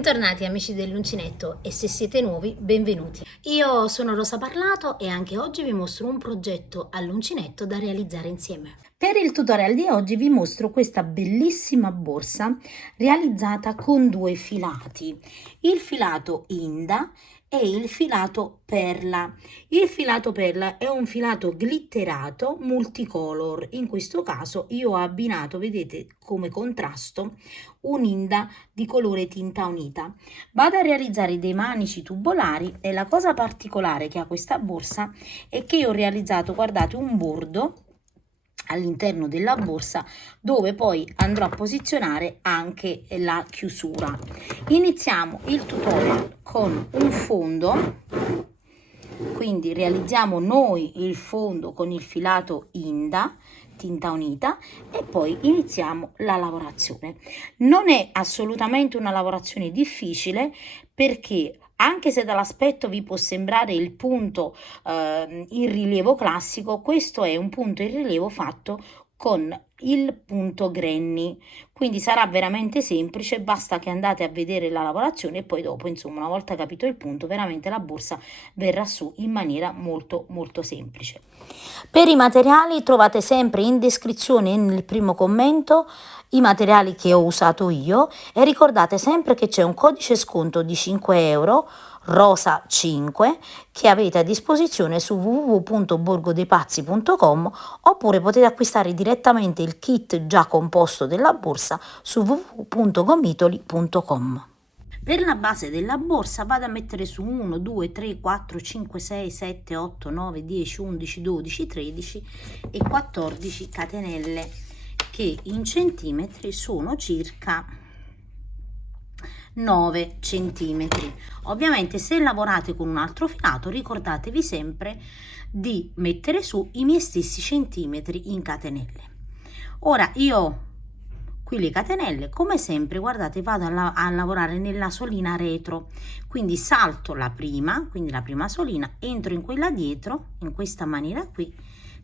Bentornati amici dell'uncinetto e se siete nuovi, benvenuti. Io sono Rosa Parlato e anche oggi vi mostro un progetto all'uncinetto da realizzare insieme. Per il tutorial di oggi vi mostro questa bellissima borsa realizzata con due filati, il filato Inda e il filato Perla. Il filato Perla è un filato glitterato multicolor, in questo caso io ho abbinato, vedete, come contrasto un'Inda di colore tinta unita. Vado a realizzare dei manici tubolari e la cosa particolare che ha questa borsa è che io ho realizzato, guardate, un bordo all'interno della borsa dove poi andrò a posizionare anche la chiusura. Iniziamo il tutorial con un fondo, quindi realizziamo noi il fondo con il filato Inda tinta unita e poi iniziamo la lavorazione. Non è assolutamente una lavorazione difficile, perché anche se dall'aspetto vi può sembrare il punto in rilievo classico, questo è un punto in rilievo fatto con il punto Granny, quindi sarà veramente semplice, basta che andate a vedere la lavorazione e poi dopo, insomma, una volta capito il punto, veramente la borsa verrà su in maniera molto semplice. Per i materiali trovate sempre in descrizione nel primo commento i materiali che ho usato io e ricordate sempre che c'è un codice sconto di 5 euro Rosa 5 che avete a disposizione su www.borgodepazzi.com, oppure potete acquistare direttamente il kit già composto della borsa su www.gomitoli.com. Per la base della borsa vado a mettere su 1, 2, 3, 4, 5, 6, 7, 8, 9, 10, 11, 12, 13 e 14 catenelle, che in centimetri sono circa 9 centimetri. Ovviamente se lavorate con un altro filato ricordatevi sempre di mettere su i miei stessi centimetri in catenelle. Ora io qui le catenelle, come sempre, guardate, vado a lavorare nella solina retro, quindi salto la prima, quindi la prima solina, entro in quella dietro in questa maniera qui,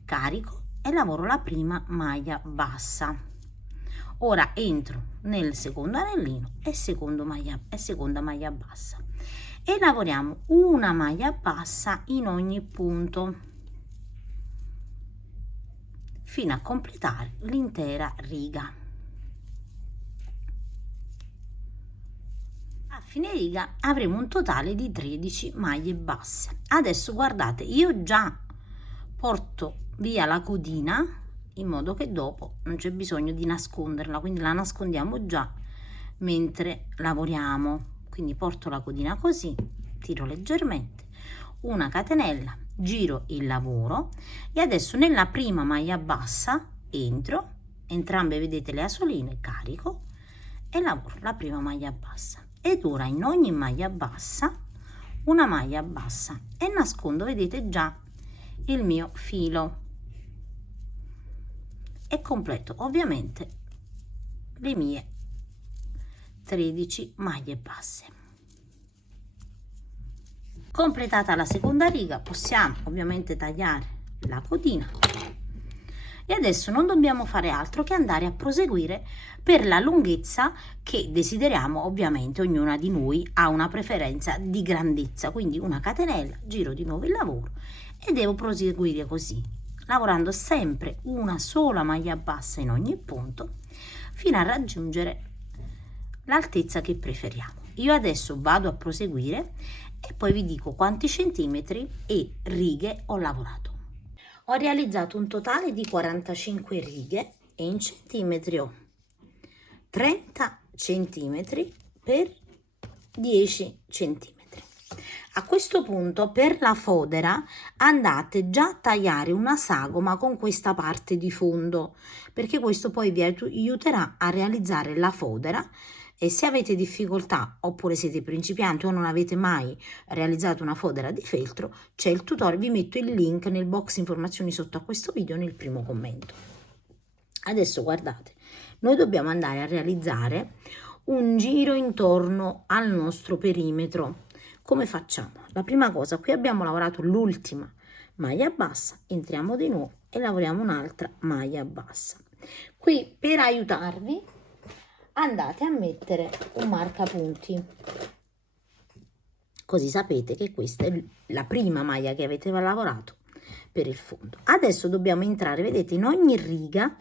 carico e lavoro la prima maglia bassa. Ora entro nel secondo anellino e seconda maglia bassa e lavoriamo una maglia bassa in ogni punto fino a completare l'intera riga. A fine riga avremo un totale di 13 maglie basse. Adesso guardate, io già porto via la codina in modo che dopo non c'è bisogno di nasconderla, quindi la nascondiamo già mentre lavoriamo. Quindi porto la codina così, tiro leggermente, una catenella, giro il lavoro e adesso nella prima maglia bassa entro, entrambe vedete le asoline, carico e lavoro la prima maglia bassa. Ed ora in ogni maglia bassa una maglia bassa e nascondo, vedete già, il mio filo e completo ovviamente le mie 13 maglie basse. Completata la seconda riga possiamo ovviamente tagliare la codina e adesso non dobbiamo fare altro che andare a proseguire per la lunghezza che desideriamo. Ovviamente ognuna di noi ha una preferenza di grandezza, quindi una catenella, giro di nuovo il lavoro e devo proseguire così, lavorando sempre una sola maglia bassa in ogni punto fino a raggiungere l'altezza che preferiamo. Io adesso vado a proseguire e poi vi dico quanti centimetri e righe ho lavorato. Ho realizzato un totale di 45 righe e in centimetri ho 30 centimetri per 10 centimetri. A questo punto per la fodera andate già a tagliare una sagoma con questa parte di fondo, perché questo poi vi aiuterà a realizzare la fodera. E se avete difficoltà oppure siete principianti o non avete mai realizzato una fodera di feltro, c'è il tutorial, vi metto il link nel box informazioni sotto a questo video nel primo commento. Adesso guardate, noi dobbiamo andare a realizzare un giro intorno al nostro perimetro. Come facciamo? La prima cosa, qui abbiamo lavorato l'ultima maglia bassa, entriamo di nuovo e lavoriamo un'altra maglia bassa. Qui per aiutarvi andate a mettere un marcapunti, così sapete che questa è la prima maglia che avete lavorato per il fondo. Adesso dobbiamo entrare, vedete, in ogni riga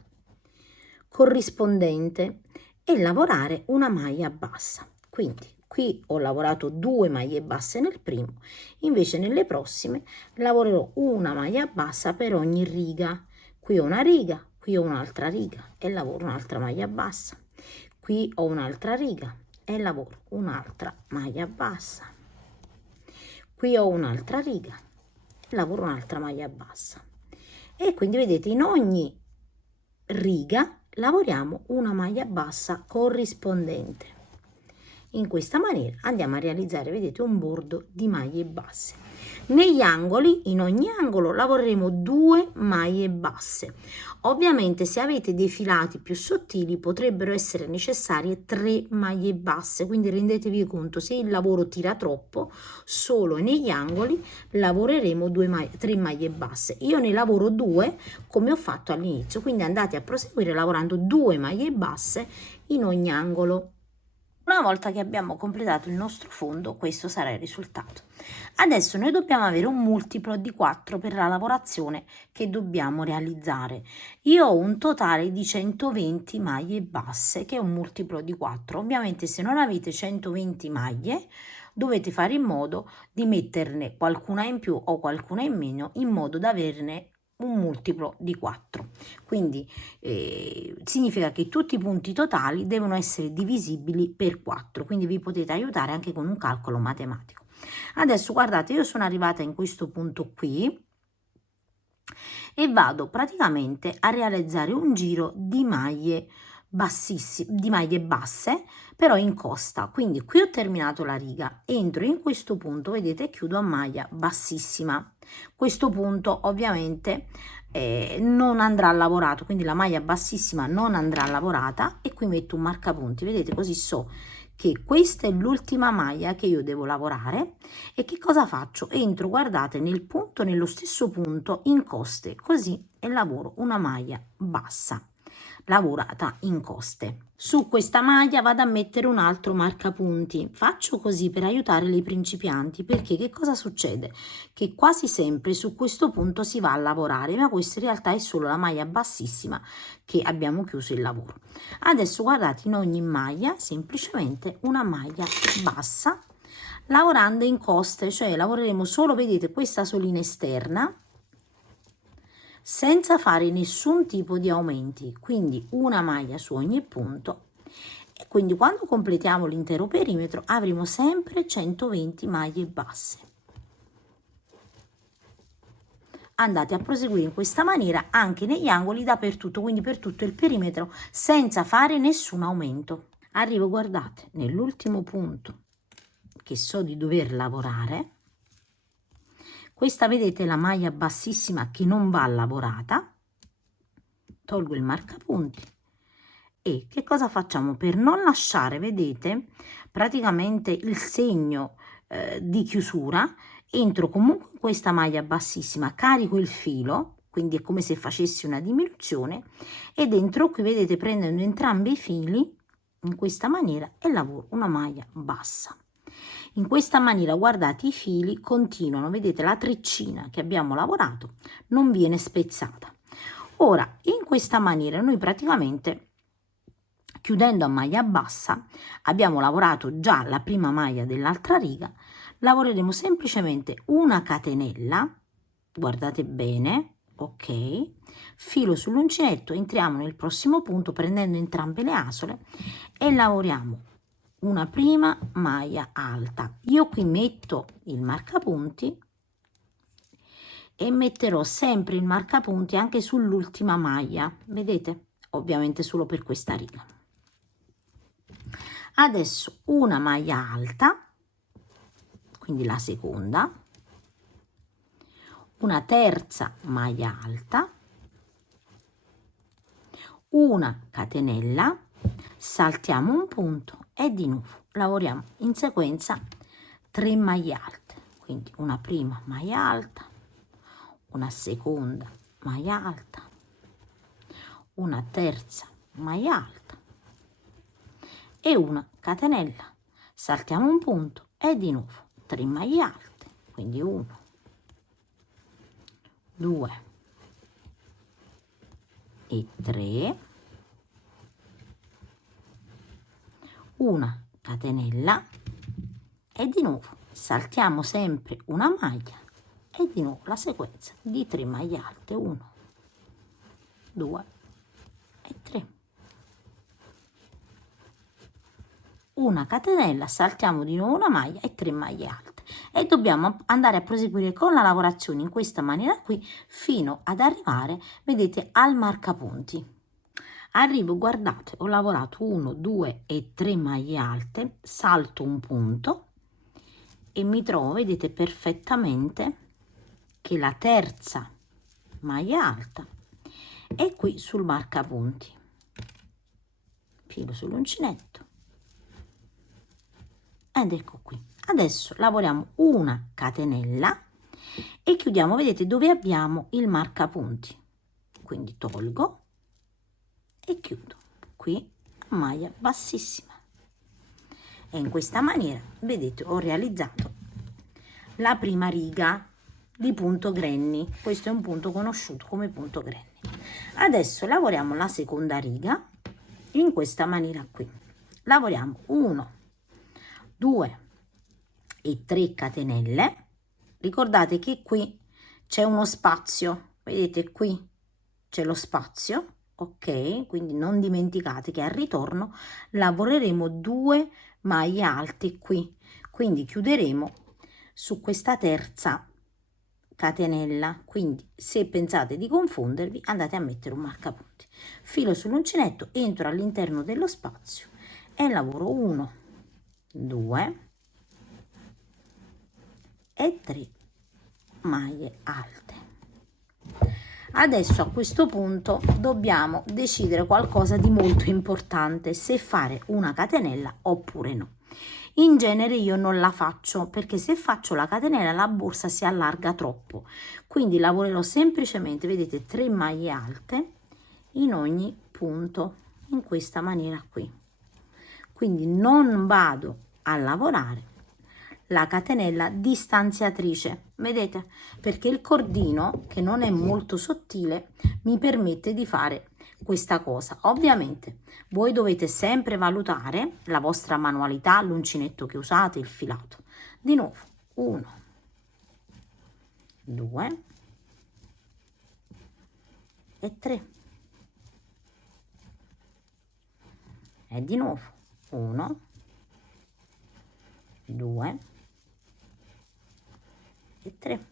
corrispondente e lavorare una maglia bassa. Quindi qui ho lavorato 2 maglie basse nel primo, invece nelle prossime lavorerò una maglia bassa per ogni riga. Qui ho una riga, qui ho un'altra riga e lavoro un'altra maglia bassa. Qui ho un'altra riga e lavoro un'altra maglia bassa. Qui ho un'altra riga e lavoro un'altra maglia bassa. E quindi vedete, in ogni riga lavoriamo una maglia bassa corrispondente. In questa maniera andiamo a realizzare, vedete, un bordo di maglie basse. Negli angoli, in ogni angolo, lavoreremo 2 maglie basse. Ovviamente se avete dei filati più sottili potrebbero essere necessarie 3 maglie basse, quindi rendetevi conto, se il lavoro tira troppo, solo negli angoli lavoreremo 3 maglie basse. Io ne lavoro 2 come ho fatto all'inizio, quindi andate a proseguire lavorando 2 maglie basse in ogni angolo. Una volta che abbiamo completato il nostro fondo, questo sarà il risultato. Adesso noi dobbiamo avere un multiplo di 4 per la lavorazione che dobbiamo realizzare. Io ho un totale di 120 maglie basse, che è un multiplo di 4. Ovviamente se non avete 120 maglie, dovete fare in modo di metterne qualcuna in più o qualcuna in meno, in modo da averne un multiplo di 4. Quindi significa che tutti i punti totali devono essere divisibili per 4, quindi vi potete aiutare anche con un calcolo matematico. Adesso guardate, io sono arrivata in questo punto qui e vado praticamente a realizzare un giro di maglie basse, però in costa. Quindi qui ho terminato la riga, entro in questo punto, vedete, chiudo a maglia bassissima. Questo punto ovviamente non andrà lavorato, quindi la maglia bassissima non andrà lavorata, e qui metto un marcapunti, vedete, così so che questa è l'ultima maglia che io devo lavorare. E che cosa faccio? Entro, guardate, nel punto, nello stesso punto in coste, così, e lavoro una maglia bassa lavorata in coste. Su questa maglia vado a mettere un altro marcapunti. Faccio così per aiutare le principianti, perché che cosa succede? Che quasi sempre su questo punto si va a lavorare, ma questa in realtà è solo la maglia bassissima che abbiamo chiuso il lavoro. Adesso guardate, in ogni maglia semplicemente una maglia bassa, lavorando in coste, cioè lavoreremo solo, vedete, questa solina esterna, senza fare nessun tipo di aumenti, quindi una maglia su ogni punto. E quindi quando completiamo l'intero perimetro avremo sempre 120 maglie basse. Andate a proseguire in questa maniera anche negli angoli, dappertutto, quindi per tutto il perimetro, senza fare nessun aumento. Arrivo, guardate, nell'ultimo punto che so di dover lavorare. Questa, vedete, la maglia bassissima che non va lavorata. Tolgo il marcapunti e che cosa facciamo? Per non lasciare, vedete, praticamente il segno di chiusura, entro comunque in questa maglia bassissima, carico il filo, quindi è come se facessi una diminuzione, ed entro qui, vedete, prendendo entrambi i fili in questa maniera e lavoro una maglia bassa. In questa maniera, guardate, i fili continuano, vedete, la treccina che abbiamo lavorato non viene spezzata. Ora, in questa maniera noi praticamente, chiudendo a maglia bassa, abbiamo lavorato già la prima maglia dell'altra riga, lavoreremo semplicemente una catenella, guardate bene, ok, filo sull'uncinetto, entriamo nel prossimo punto prendendo entrambe le asole e lavoriamo una prima maglia alta. Io qui metto il marcapunti e metterò sempre il marcapunti anche sull'ultima maglia, vedete, ovviamente solo per questa riga. Adesso una maglia alta, quindi la seconda, una terza maglia alta, una catenella, saltiamo un punto e di nuovo lavoriamo in sequenza 3 maglie alte, quindi una prima maglia alta, una seconda maglia alta, una terza maglia alta e una catenella, saltiamo un punto e di nuovo 3 maglie alte, quindi 1, 2 e 3, una catenella e di nuovo saltiamo sempre una maglia e di nuovo la sequenza di 3 maglie alte, 1, 2 e 3, una catenella, saltiamo di nuovo una maglia e 3 maglie alte, e dobbiamo andare a proseguire con la lavorazione in questa maniera qui fino ad arrivare, vedete, al marcapunti. Arrivo, guardate, ho lavorato 1, 2 e 3 maglie alte, salto un punto e mi trovo, vedete, perfettamente che la terza maglia alta è qui sul marcapunti. Filo sull'uncinetto ed ecco qui. Adesso lavoriamo una catenella e chiudiamo, vedete, dove abbiamo il marcapunti. Quindi tolgo e chiudo qui a maglia bassissima, e in questa maniera, vedete, ho realizzato la prima riga di punto Granny. Questo è un punto conosciuto come punto Granny. Adesso lavoriamo la seconda riga in questa maniera qui. Lavoriamo 1, 2 e 3 catenelle. Ricordate che qui c'è uno spazio, vedete, qui c'è lo spazio, ok? Quindi non dimenticate che al ritorno lavoreremo 2 maglie alte qui, quindi chiuderemo su questa terza catenella. Quindi se pensate di confondervi, andate a mettere un marcapunti, filo sull'uncinetto, entro all'interno dello spazio e lavoro 1, 2 e 3 maglie alte. Adesso a questo punto dobbiamo decidere qualcosa di molto importante, se fare una catenella oppure no. In genere io non la faccio, perché se faccio la catenella la borsa si allarga troppo, quindi lavorerò semplicemente, vedete, 3 maglie alte in ogni punto, in questa maniera qui. Quindi non vado a lavorare la catenella distanziatrice, vedete, perché il cordino, che non è molto sottile, mi permette di fare questa cosa. Ovviamente voi dovete sempre valutare la vostra manualità, l'uncinetto che usate, il filato. Di nuovo 1, 2 e 3 e di nuovo 1, 2 e 3,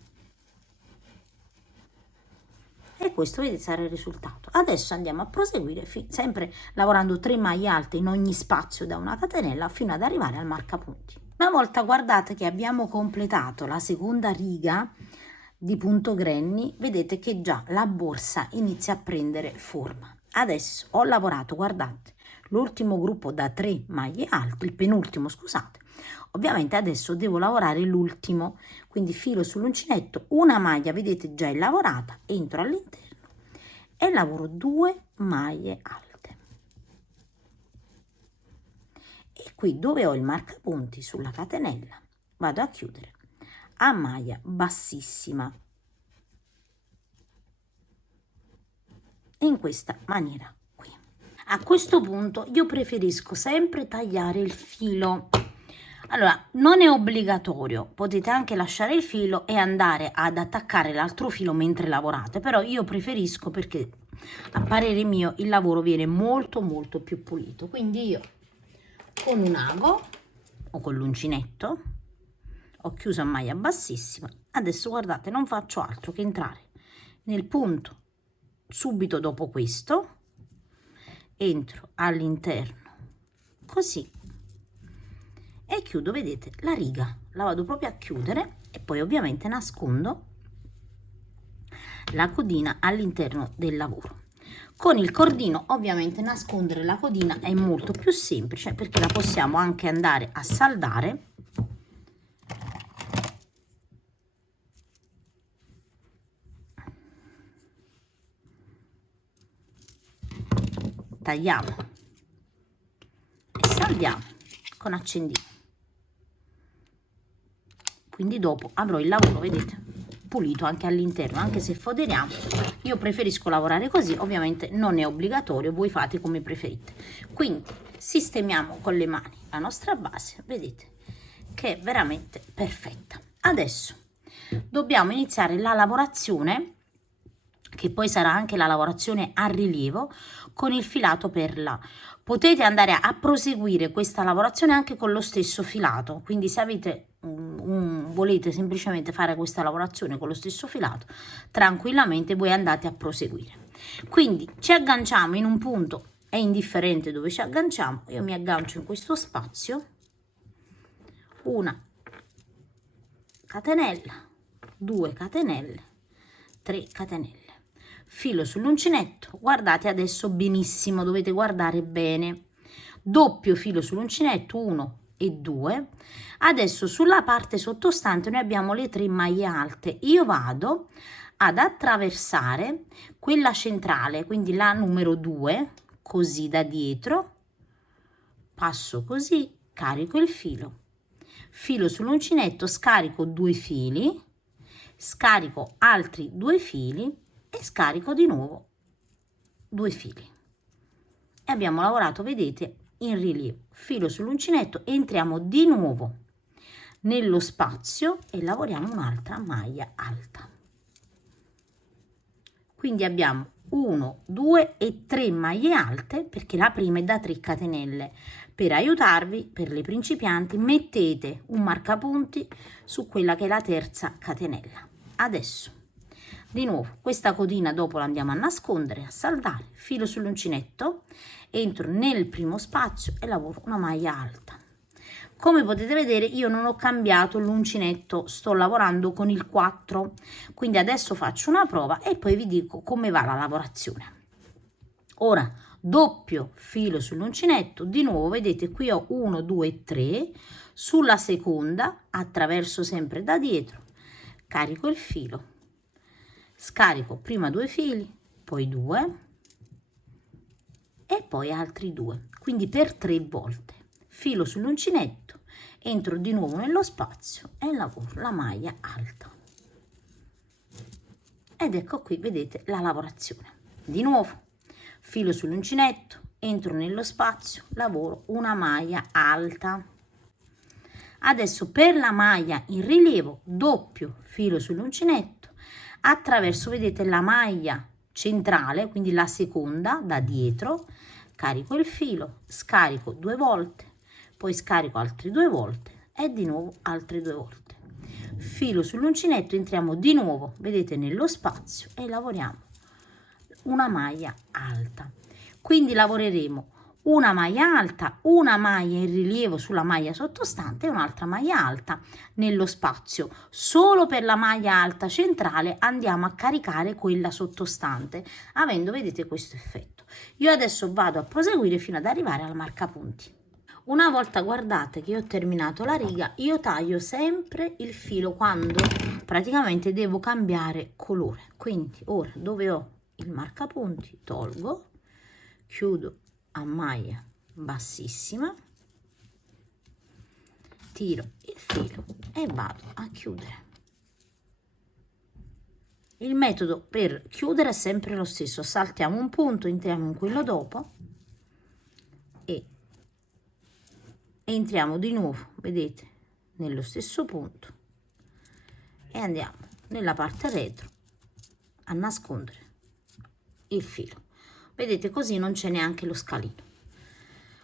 e questo, vedete, sarà il risultato. Adesso andiamo a proseguire sempre lavorando 3 maglie alte in ogni spazio da una catenella fino ad arrivare al marcapunti. Una volta, guardate, che abbiamo completato la seconda riga di punto Granny, vedete che già la borsa inizia a prendere forma. Adesso ho lavorato, guardate, l'ultimo gruppo da 3 maglie alte, il penultimo, scusate. Ovviamente adesso devo lavorare l'ultimo, quindi filo sull'uncinetto, una maglia, vedete, già è lavorata, entro all'interno e lavoro 2 maglie alte. E qui dove ho il marcapunti sulla catenella vado a chiudere a maglia bassissima, in questa maniera qui. A questo punto io preferisco sempre tagliare il filo. Allora, non è obbligatorio, potete anche lasciare il filo e andare ad attaccare l'altro filo mentre lavorate, però io preferisco, perché a parere mio il lavoro viene molto più pulito. Quindi io con un ago o con l'uncinetto ho chiuso a maglia bassissima. Adesso, guardate, non faccio altro che entrare nel punto subito dopo questo, entro all'interno così e chiudo, vedete, la riga la vado proprio a chiudere, e poi ovviamente nascondo la codina all'interno del lavoro. Con il cordino ovviamente nascondere la codina è molto più semplice, perché la possiamo anche andare a saldare tagliamo e saldiamo con accendino. Quindi dopo avrò il lavoro, vedete, pulito anche all'interno, anche se foderiamo. Io preferisco lavorare così, ovviamente non è obbligatorio, voi fate come preferite. Quindi sistemiamo con le mani la nostra base, vedete che è veramente perfetta. Adesso dobbiamo iniziare la lavorazione, che poi sarà anche la lavorazione a rilievo, con il filato perla. Potete andare a proseguire questa lavorazione anche con lo stesso filato, quindi se avete volete semplicemente fare questa lavorazione con lo stesso filato, tranquillamente voi andate a proseguire. Quindi ci agganciamo in un punto, è indifferente dove ci agganciamo, io mi aggancio in questo spazio, una catenella, 2 catenelle, 3 catenelle, filo sull'uncinetto, guardate adesso benissimo, dovete guardare bene, doppio filo sull'uncinetto, 1 e 2. Adesso sulla parte sottostante noi abbiamo le 3 maglie alte, io vado ad attraversare quella centrale, quindi la numero 2, così da dietro, passo così, carico il filo, filo sull'uncinetto, scarico 2 fili, scarico altri 2 fili e scarico di nuovo 2 fili e abbiamo lavorato, vedete, in rilievo, filo sull'uncinetto, entriamo di nuovo nello spazio e lavoriamo un'altra maglia alta. Quindi abbiamo 1, 2 e 3 maglie alte, perché la prima è da 3 catenelle. Per aiutarvi, per le principianti, mettete un marcapunti su quella che è la terza catenella. Adesso di nuovo questa codina dopo la andiamo a nascondere, a saldare, filo sull'uncinetto, entro nel primo spazio e lavoro una maglia alta. Come potete vedere io non ho cambiato l'uncinetto, sto lavorando con il 4, quindi adesso faccio una prova e poi vi dico come va la lavorazione. Ora doppio filo sull'uncinetto, di nuovo vedete qui ho 1, 2, 3, sulla seconda attraverso sempre da dietro, carico il filo, scarico prima 2 fili, poi 2 e poi altri 2, quindi per 3 volte, filo sull'uncinetto, entro di nuovo nello spazio e lavoro la maglia alta. Ed ecco qui, vedete la lavorazione. Di nuovo, filo sull'uncinetto, entro nello spazio, lavoro una maglia alta. Adesso per la maglia in rilievo, doppio filo sull'uncinetto, attraverso, vedete, la maglia centrale, quindi la seconda da dietro, carico il filo, scarico 2 volte, poi scarico altre 2 volte e di nuovo altre 2 volte. Filo sull'uncinetto, entriamo di nuovo, vedete, nello spazio e lavoriamo una maglia alta. Quindi lavoreremo una maglia alta, una maglia in rilievo sulla maglia sottostante e un'altra maglia alta nello spazio. Solo per la maglia alta centrale andiamo a caricare quella sottostante, avendo, vedete, questo effetto. Io adesso vado a proseguire fino ad arrivare al marcapunti. Una volta, guardate, che ho terminato la riga, io taglio sempre il filo quando praticamente devo cambiare colore. Quindi ora dove ho il marcapunti tolgo, chiudo a maglia bassissima, tiro il filo e vado a chiudere. Il metodo per chiudere è sempre lo stesso, saltiamo un punto, entriamo in quello dopo e entriamo di nuovo, vedete, nello stesso punto e andiamo nella parte retro a nascondere il filo. Vedete, così non c'è neanche lo scalino,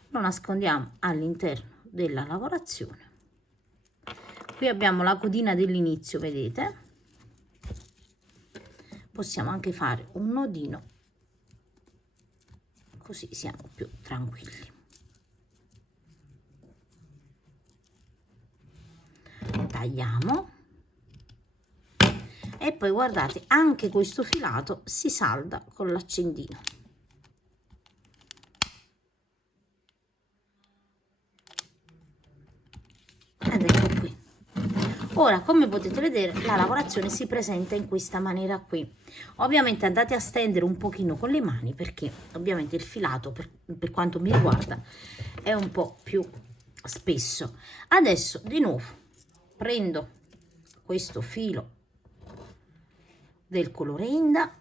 lo nascondiamo all'interno della lavorazione. Qui abbiamo la codina dell'inizio, vedete, possiamo anche fare un nodino così siamo più tranquilli. Tagliamo e poi guardate, anche questo filato si salda con l'accendino. Ed ecco qui. Ora, come potete vedere, la lavorazione si presenta in questa maniera qui. Ovviamente andate a stendere un pochino con le mani, perché ovviamente il filato, per quanto mi riguarda, è un po' più spesso. Adesso di nuovo prendo questo filo del colore Inda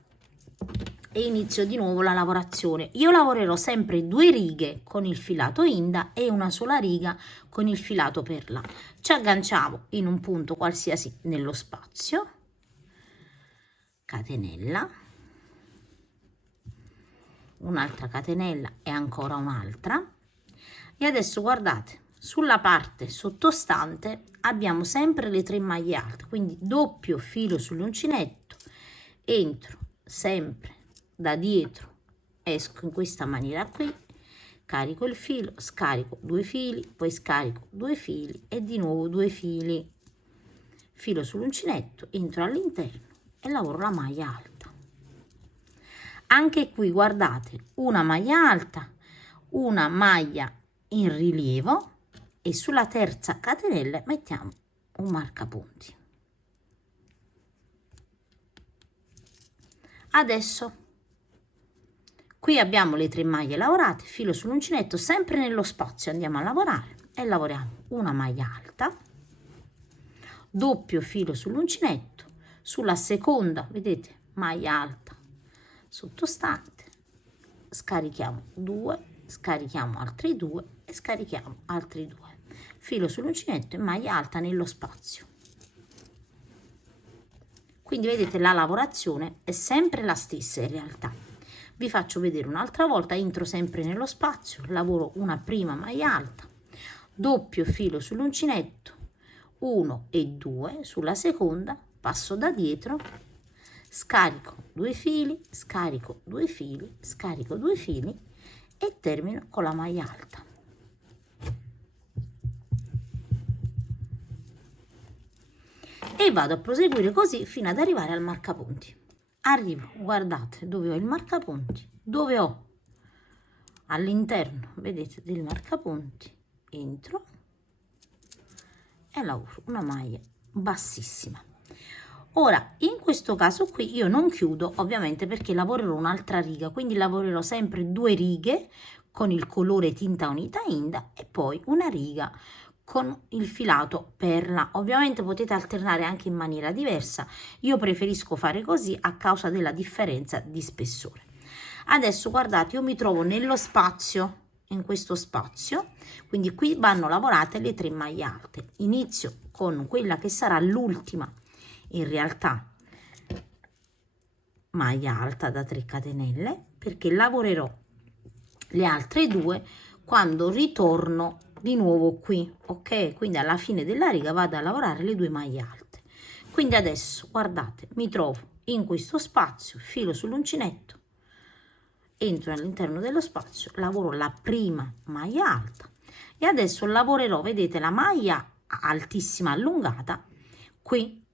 e inizio di nuovo la lavorazione. Io lavorerò sempre 2 righe con il filato Inda e una sola riga con il filato perla. Ci agganciamo in un punto qualsiasi nello spazio, catenella, un'altra catenella e ancora un'altra. E adesso guardate, sulla parte sottostante abbiamo sempre le 3 maglie alte, quindi doppio filo sull'uncinetto, entro sempre da dietro, esco in questa maniera qui, carico il filo, scarico 2 fili, poi scarico 2 fili e di nuovo 2 fili, filo sull'uncinetto, entro all'interno e lavoro la maglia alta. Anche qui guardate, una maglia alta, una maglia in rilievo e sulla terza catenella mettiamo un marcapunti. Adesso qui abbiamo le 3 maglie lavorate, filo sull'uncinetto, sempre nello spazio andiamo a lavorare e lavoriamo una maglia alta, doppio filo sull'uncinetto, sulla seconda, vedete, maglia alta sottostante, scarichiamo 2, scarichiamo altri 2 e scarichiamo altri 2, filo sull'uncinetto e maglia alta nello spazio. Quindi vedete, la lavorazione è sempre la stessa in realtà. Vi faccio vedere un'altra volta, entro sempre nello spazio, lavoro una prima maglia alta, doppio filo sull'uncinetto, 1 e 2, sulla seconda passo da dietro, scarico 2 fili, scarico 2 fili, scarico 2 fili e termino con la maglia alta. E vado a proseguire così fino ad arrivare al marcapunti. Arrivo, guardate dove ho il marcapunti, dove ho all'interno, vedete, del marcapunti, entro e lavoro una maglia bassissima. Ora, in questo caso qui io non chiudo, ovviamente, perché lavorerò un'altra riga, quindi lavorerò sempre 2 righe con il colore tinta unita Inda e poi una riga con il filato perla. Ovviamente potete alternare anche in maniera diversa, io preferisco fare così a causa della differenza di spessore. Adesso guardate, io mi trovo nello spazio, in questo spazio, quindi qui vanno lavorate le 3 maglie alte. Inizio con quella che sarà l'ultima, in realtà, maglia alta da 3 catenelle, perché lavorerò le altre 2 quando ritorno di nuovo qui, ok? Quindi alla fine della riga vado a lavorare le 2 maglie alte. Quindi adesso guardate, mi trovo in questo spazio, filo sull'uncinetto, entro all'interno dello spazio, lavoro la prima maglia alta e adesso lavorerò, vedete, la maglia altissima allungata qui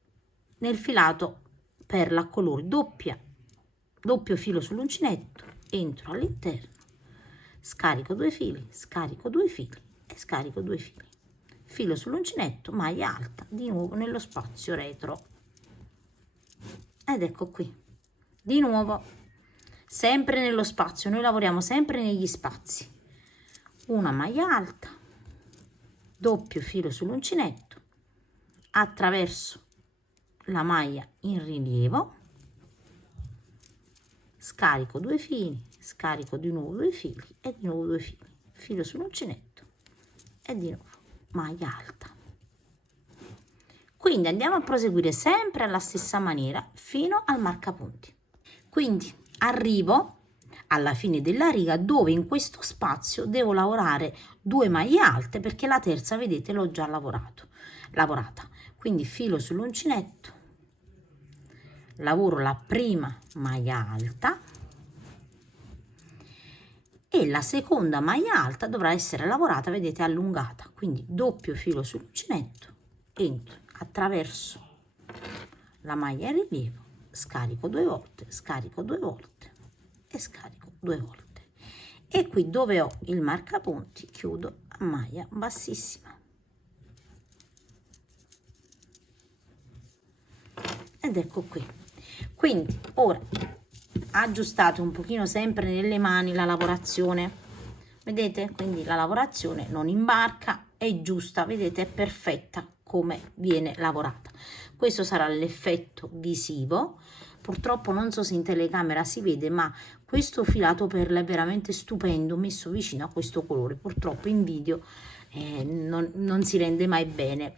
nel filato perla a colori, doppio filo sull'uncinetto, entro all'interno, scarico 2 fili, scarico 2 fili e scarico 2 fili, filo sull'uncinetto, maglia alta, di nuovo nello spazio retro ed ecco qui, di nuovo sempre nello spazio, noi lavoriamo sempre negli spazi, una maglia alta, doppio filo sull'uncinetto, attraverso la maglia in rilievo, scarico 2 fili, scarico di nuovo 2 fili e di nuovo 2 fili, filo sull'uncinetto e di nuovo maglia alta. Quindi andiamo a proseguire sempre alla stessa maniera fino al marcapunti. Quindi arrivo alla fine della riga dove in questo spazio devo lavorare 2 maglie alte perché la terza, vedete, l'ho già lavorata. Quindi filo sull'uncinetto, lavoro la prima maglia alta e la seconda maglia alta dovrà essere lavorata, vedete, allungata, quindi doppio filo sull'uncinetto, entro attraverso la maglia in rilievo, scarico 2 volte, scarico 2 volte e scarico 2 volte e qui dove ho il marcapunti chiudo a maglia bassissima. ed ecco qui. Quindi ora aggiustate un pochino sempre nelle mani la lavorazione, vedete? Quindi la lavorazione non imbarca, è giusta, vedete, è perfetta come viene lavorata. Questo sarà l'effetto visivo. Purtroppo non so se in telecamera si vede, ma questo filato perla è veramente stupendo messo vicino a questo colore. Purtroppo in video non si rende mai bene,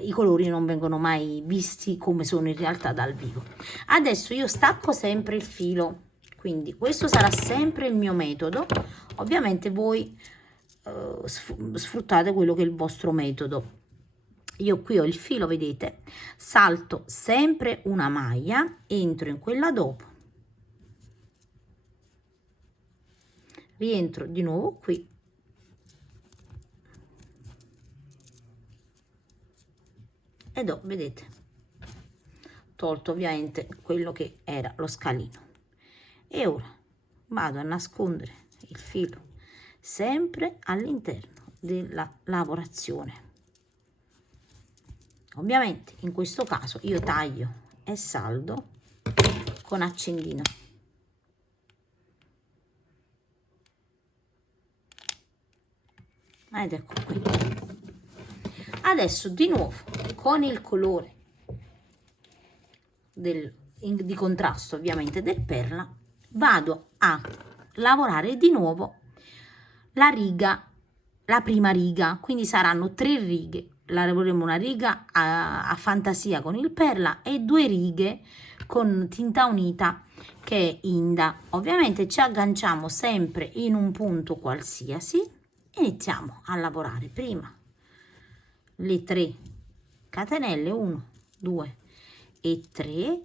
i colori non vengono mai visti come sono in realtà dal vivo. Adesso io stacco sempre il filo, quindi questo sarà sempre il mio metodo. Ovviamente voi sfruttate quello che è il vostro metodo. Io qui ho il filo, vedete, salto sempre una maglia, entro in quella dopo, rientro di nuovo qui ed ho, vedete, tolto ovviamente quello che era lo scalino. E ora vado a nascondere il filo sempre all'interno della lavorazione. Ovviamente in questo caso io taglio e saldo con accendino. Ed ecco qui. Adesso di nuovo con il colore di contrasto ovviamente del perla vado a lavorare di nuovo la riga, la prima riga, quindi saranno 3 righe. Lavoreremo una riga a fantasia con il perla e 2 righe con tinta unita che è Inda. Ovviamente ci agganciamo sempre in un punto qualsiasi, iniziamo a lavorare prima le 3 catenelle, 1 2 e 3,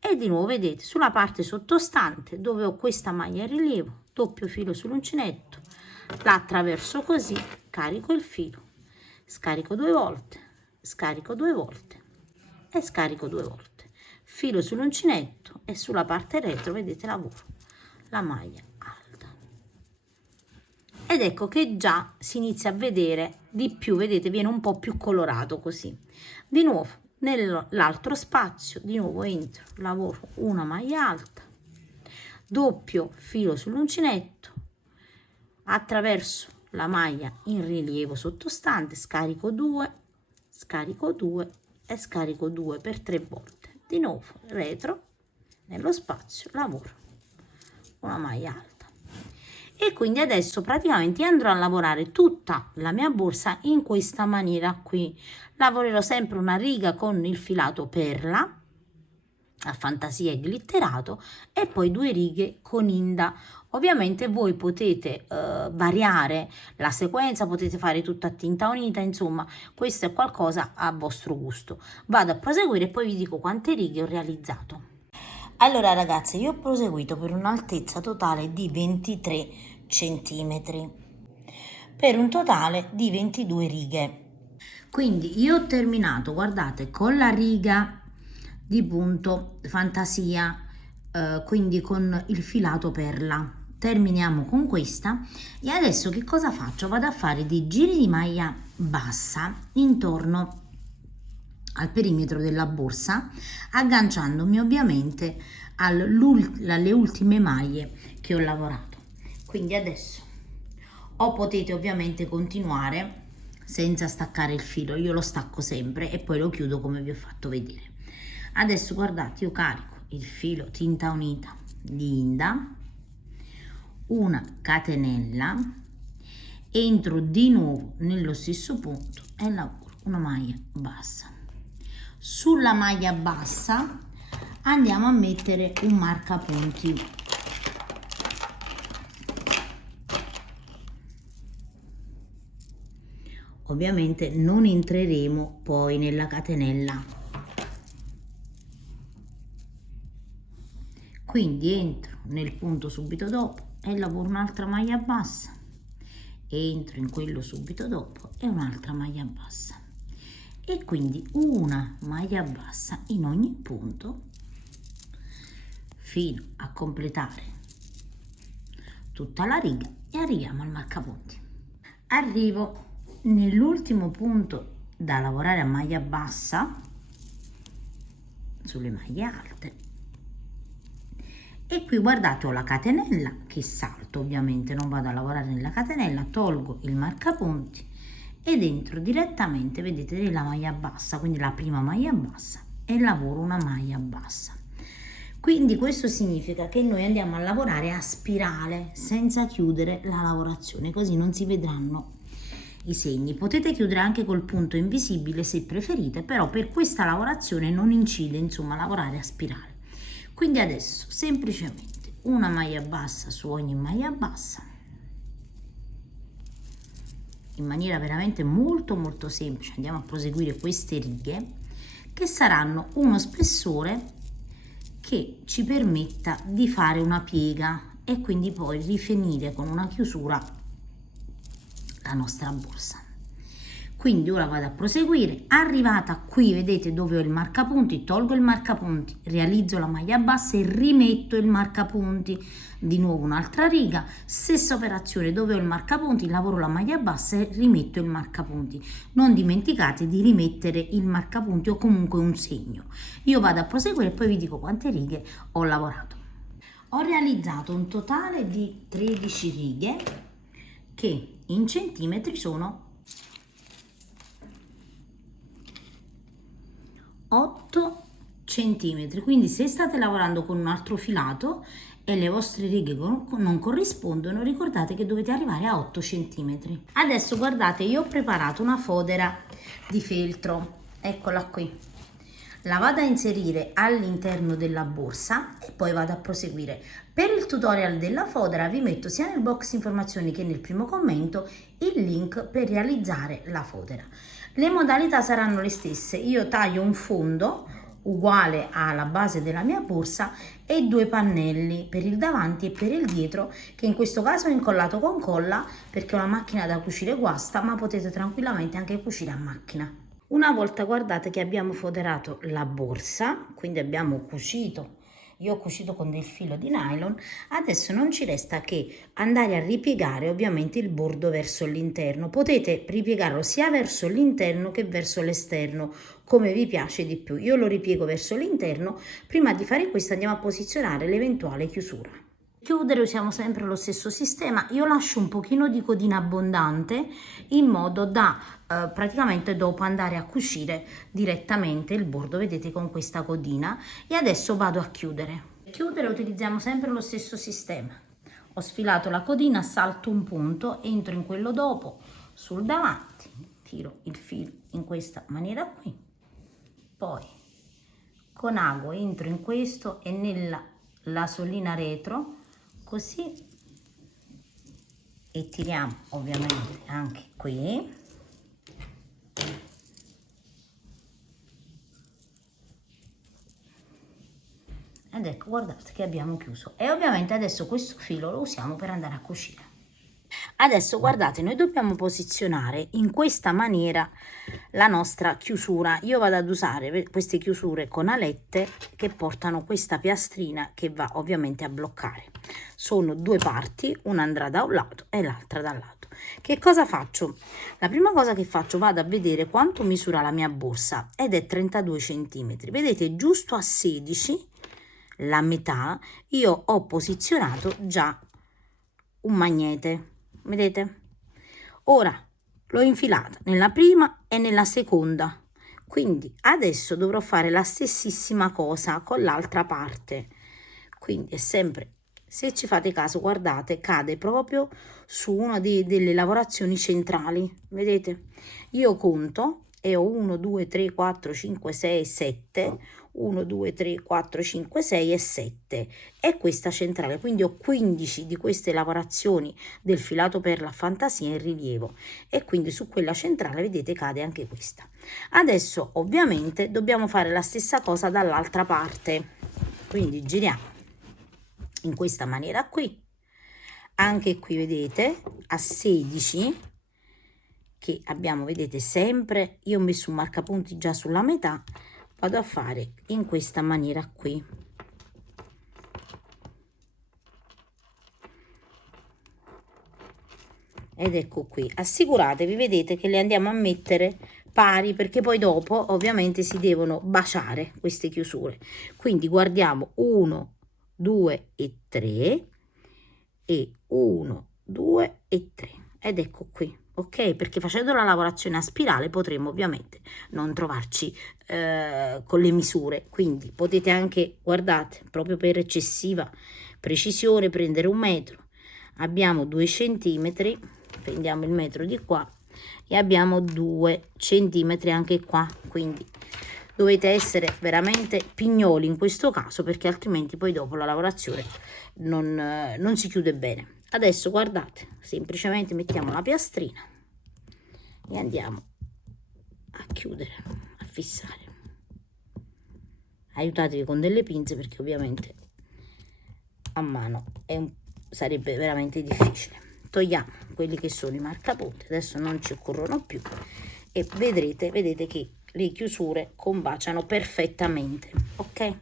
e di nuovo vedete sulla parte sottostante dove ho questa maglia in rilievo, doppio filo sull'uncinetto, la attraverso così, carico il filo, scarico 2 volte, scarico 2 volte e scarico 2 volte, filo sull'uncinetto e sulla parte retro, vedete, lavoro la maglia alta. Ed ecco che già si inizia a vedere di più, vedete, viene un po' più colorato così. Di nuovo nell'altro spazio, di nuovo entro, lavoro una maglia alta, doppio filo sull'uncinetto, attraverso la maglia in rilievo sottostante, scarico 2 e scarico 2 per 3 volte, di nuovo retro nello spazio, lavoro una maglia alta. E quindi adesso praticamente andrò a lavorare tutta la mia borsa in questa maniera qui. Lavorerò sempre una riga con il filato perla a fantasia e glitterato e poi 2 righe con Inda. Ovviamente voi potete variare la sequenza, potete fare tutto a tinta unita, insomma questo è qualcosa a vostro gusto. Vado a proseguire e poi vi dico quante righe ho realizzato. Allora ragazze, io ho proseguito per un'altezza totale di 23 centimetri per un totale di 22 righe. Quindi io ho terminato, guardate, con la riga di punto fantasia, quindi con il filato perla. Terminiamo con questa e adesso che cosa faccio? Vado a fare dei giri di maglia bassa intorno al perimetro della borsa, agganciandomi ovviamente alle ultime maglie che ho lavorato. Quindi adesso o potete ovviamente continuare senza staccare il filo, io lo stacco sempre e poi lo chiudo come vi ho fatto vedere. Adesso guardate, io carico il filo tinta unita di Inda, una catenella, entro di nuovo nello stesso punto e lavoro una maglia bassa. Sulla maglia bassa andiamo a mettere un marcapunti. Ovviamente non entreremo poi nella catenella, quindi entro nel punto subito dopo e lavoro un'altra maglia bassa, entro in quello subito dopo e un'altra maglia bassa, e quindi una maglia bassa in ogni punto fino a completare tutta la riga e arriviamo al marcapunti. Arrivo nell'ultimo punto da lavorare a maglia bassa, sulle maglie alte. E qui guardate ho la catenella che salto, ovviamente non vado a lavorare nella catenella, tolgo il marcapunti ed entro direttamente, vedete, nella maglia bassa, quindi la prima maglia bassa, e lavoro una maglia bassa. Quindi questo significa che noi andiamo a lavorare a spirale senza chiudere la lavorazione, così non si vedranno i segni. Potete chiudere anche col punto invisibile se preferite, però per questa lavorazione non incide, insomma, lavorare a spirale. Quindi adesso semplicemente una maglia bassa su ogni maglia bassa, in maniera veramente molto semplice. Andiamo a proseguire queste righe che saranno uno spessore che ci permetta di fare una piega e quindi poi rifinire con una chiusura la nostra borsa. Quindi ora vado a proseguire. Arrivata qui, vedete dove ho il marcapunti, tolgo il marcapunti, realizzo la maglia bassa e rimetto il marcapunti, di nuovo un'altra riga, stessa operazione, dove ho il marcapunti, lavoro la maglia bassa e rimetto il marcapunti. Non dimenticate di rimettere il marcapunti o comunque un segno. Io vado a proseguire e poi vi dico quante righe ho lavorato. Ho realizzato un totale di 13 righe che in centimetri sono 8 centimetri. Quindi se state lavorando con un altro filato e le vostre righe non corrispondono, ricordate che dovete arrivare a 8 centimetri. Adesso guardate, io ho preparato una fodera di feltro, eccola qui, la vado a inserire all'interno della borsa e poi vado a proseguire. Per il tutorial della fodera vi metto sia nel box informazioni che nel primo commento il link per realizzare la fodera. Le modalità saranno le stesse. Io taglio un fondo uguale alla base della mia borsa e 2 pannelli per il davanti e per il dietro, che in questo caso ho incollato con colla perché è una macchina da cucire guasta, ma potete tranquillamente anche cucire a macchina. Una volta guardate che abbiamo foderato la borsa, quindi abbiamo cucito, io ho cucito con del filo di nylon, adesso non ci resta che andare a ripiegare ovviamente il bordo verso l'interno. Potete ripiegarlo sia verso l'interno che verso l'esterno, come vi piace di più. Io lo ripiego verso l'interno. Prima di fare questo andiamo a posizionare l'eventuale chiusura. Chiudere usiamo sempre lo stesso sistema. Io lascio un pochino di codina abbondante in modo da praticamente dopo andare a cucire direttamente il bordo, vedete, con questa codina. E adesso vado a chiudere. Per chiudere utilizziamo sempre lo stesso sistema. Ho sfilato la codina, salto un punto, entro in quello dopo sul davanti, tiro il filo in questa maniera qui, poi con ago entro in questo e nella lasolina retro, così, e tiriamo ovviamente anche qui, ed ecco, guardate che abbiamo chiuso. E ovviamente adesso questo filo lo usiamo per andare a cucire. Adesso guardate, noi dobbiamo posizionare in questa maniera la nostra chiusura. Io vado ad usare queste chiusure con alette che portano questa piastrina che va ovviamente a bloccare. Sono 2 parti, una andrà da un lato e l'altra dall'altro. Che cosa faccio? La prima cosa che faccio, vado a vedere quanto misura la mia borsa ed è 32 centimetri. Vedete, giusto a 16, la metà, io ho posizionato già un magnete. Vedete? Ora l'ho infilata nella prima e nella seconda, quindi adesso dovrò fare la stessissima cosa con l'altra parte. Quindi è sempre, se ci fate caso, guardate, cade proprio su una delle lavorazioni centrali. Vedete? Io conto e ho 1, 2, 3, 4, 5, 6, 7, 1, 2, 3, 4, 5, 6 e 7 è questa centrale, quindi ho 15 di queste lavorazioni del filato per la fantasia in rilievo e quindi su quella centrale, vedete, cade anche questa. Adesso ovviamente dobbiamo fare la stessa cosa dall'altra parte, quindi giriamo in questa maniera qui, anche qui vedete a 16 che abbiamo, vedete, sempre io ho messo un marcapunti già sulla metà, vado a fare in questa maniera qui, ed ecco qui, assicuratevi, vedete, che le andiamo a mettere pari, perché poi dopo ovviamente si devono baciare queste chiusure. Quindi guardiamo 1, 2 e 3 e 1, 2 e 3 ed ecco qui, ok? Perché facendo la lavorazione a spirale potremo ovviamente non trovarci con le misure, quindi potete anche, guardate, proprio per eccessiva precisione prendere 1 metro, abbiamo 2 centimetri, prendiamo il metro di qua e abbiamo 2 centimetri anche qua, quindi dovete essere veramente pignoli in questo caso, perché altrimenti poi dopo la lavorazione non si chiude bene. Adesso guardate, semplicemente mettiamo la piastrina e andiamo a chiudere, a fissare. Aiutatevi con delle pinze, perché ovviamente a mano sarebbe veramente difficile. Togliamo quelli che sono i marcapunti, adesso non ci occorrono più, e vedete che le chiusure combaciano perfettamente, ok?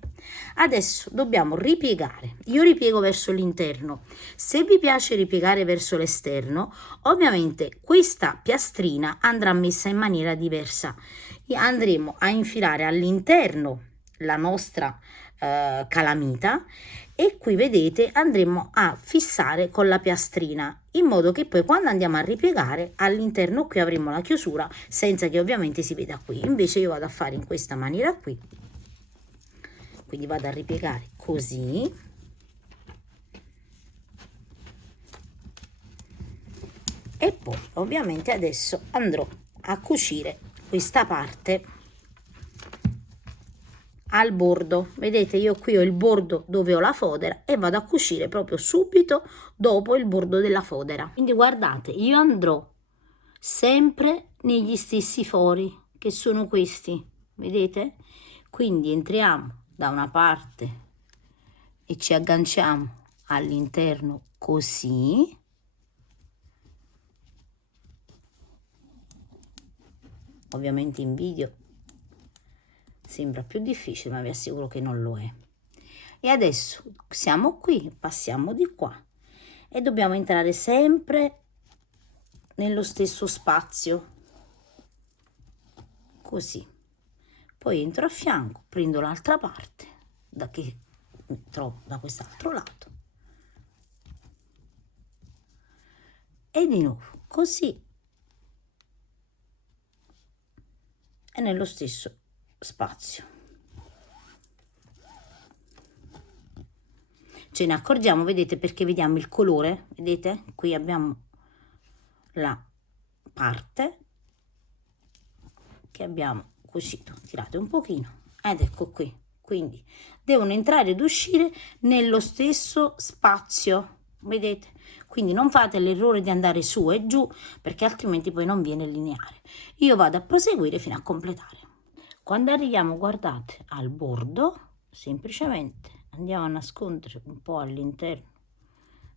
Adesso dobbiamo ripiegare. Io ripiego verso l'interno. Se vi piace ripiegare verso l'esterno, ovviamente questa piastrina andrà messa in maniera diversa. Andremo a infilare all'interno la nostra calamita, e qui vedete andremo a fissare con la piastrina, in modo che poi quando andiamo a ripiegare all'interno qui avremo la chiusura senza che ovviamente si veda qui. Invece io vado a fare in questa maniera qui, quindi vado a ripiegare così e poi ovviamente adesso andrò a cucire questa parte al bordo. Vedete, io qui ho il bordo dove ho la fodera e vado a cucire proprio subito dopo il bordo della fodera. Quindi guardate, io andrò sempre negli stessi fori, che sono questi, vedete? Quindi entriamo da una parte e ci agganciamo all'interno così, ovviamente in video sembra più difficile, ma vi assicuro che non lo è. E adesso siamo qui, passiamo di qua e dobbiamo entrare sempre nello stesso spazio, così. Poi entro a fianco, prendo l'altra parte che trovo da quest'altro lato e di nuovo così e nello stesso spazio. Ce ne accorgiamo, vedete, perché vediamo il colore, vedete? Qui abbiamo la parte che abbiamo cucito, tirate un pochino ed ecco qui. Quindi devono entrare ed uscire nello stesso spazio, vedete? Quindi non fate l'errore di andare su e giù, perché altrimenti poi non viene lineare. Io vado a proseguire fino a completare. Quando arriviamo, guardate, al bordo, semplicemente andiamo a nascondere un po' all'interno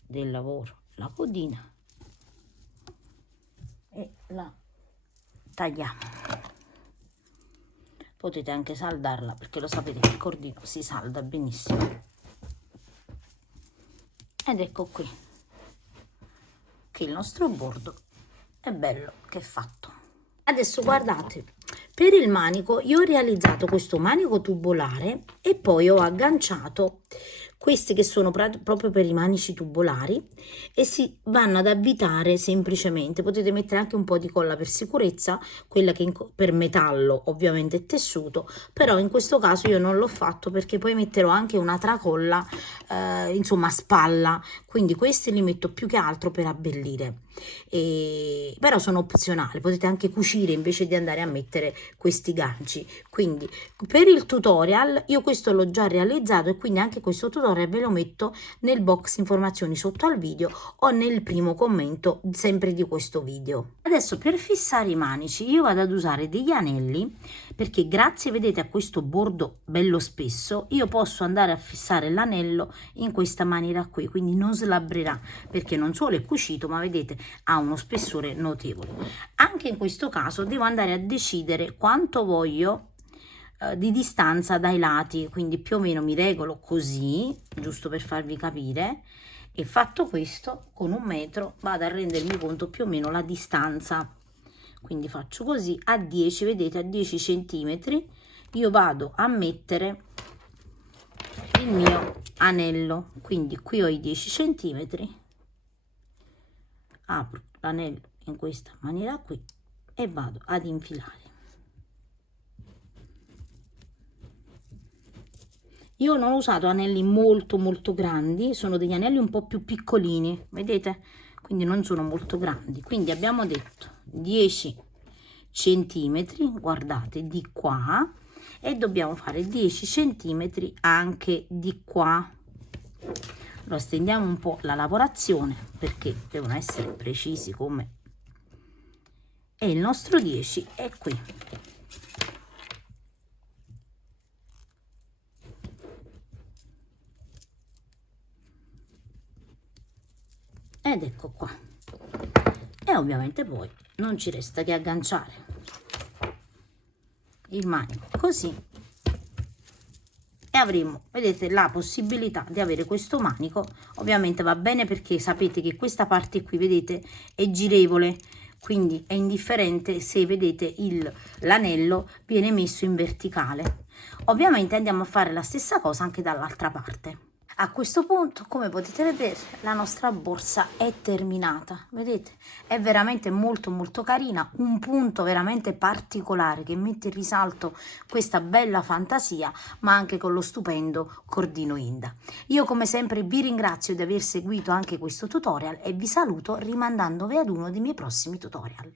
del lavoro la codina e la tagliamo. Potete anche saldarla, perché lo sapete che il cordino si salda benissimo. Ed ecco qui che il nostro bordo è bello che è fatto. Adesso guardate, per il manico io ho realizzato questo manico tubolare e poi ho agganciato questi che sono proprio per i manici tubolari e si vanno ad avvitare semplicemente. Potete mettere anche un po' di colla per sicurezza, quella che per metallo ovviamente è tessuto, però in questo caso io non l'ho fatto perché poi metterò anche una tracolla insomma a spalla, quindi questi li metto più che altro per abbellire. Però sono opzionali, potete anche cucire invece di andare a mettere questi ganci. Quindi per il tutorial io questo l'ho già realizzato e quindi anche questo tutorial ve lo metto nel box informazioni sotto al video o nel primo commento sempre di questo video. Adesso per fissare i manici io vado ad usare degli anelli, perché grazie, vedete, a questo bordo bello spesso io posso andare a fissare l'anello in questa maniera qui, quindi non slabrerà, perché non solo è cucito ma vedete ha uno spessore notevole. Anche in questo caso devo andare a decidere quanto voglio di distanza dai lati, quindi più o meno mi regolo così, giusto per farvi capire, e fatto questo con 1 metro vado a rendermi conto più o meno la distanza. quindi faccio così a 10, vedete, a 10 centimetri io vado a mettere il mio anello, quindi qui ho i 10 centimetri, apro l'anello in questa maniera qui e vado ad infilare. Io non ho usato anelli molto grandi, sono degli anelli un po' più piccolini, vedete? Quindi non sono molto grandi. Quindi abbiamo detto 10 centimetri, guardate, di qua, e dobbiamo fare 10 centimetri anche di qua. Allora stendiamo un po' la lavorazione perché devono essere precisi come, e il nostro 10 è qui. Ed ecco qua. E ovviamente poi non ci resta che agganciare il manico così e avremo, vedete, la possibilità di avere questo manico. Ovviamente va bene perché sapete che questa parte qui, vedete, è girevole, quindi è indifferente se, vedete, l'anello viene messo in verticale. Ovviamente andiamo a fare la stessa cosa anche dall'altra parte. A questo punto, come potete vedere, la nostra borsa è terminata, vedete? È veramente molto carina, un punto veramente particolare che mette in risalto questa bella fantasia, ma anche con lo stupendo cordino Inda. Io come sempre vi ringrazio di aver seguito anche questo tutorial e vi saluto rimandandovi ad uno dei miei prossimi tutorial.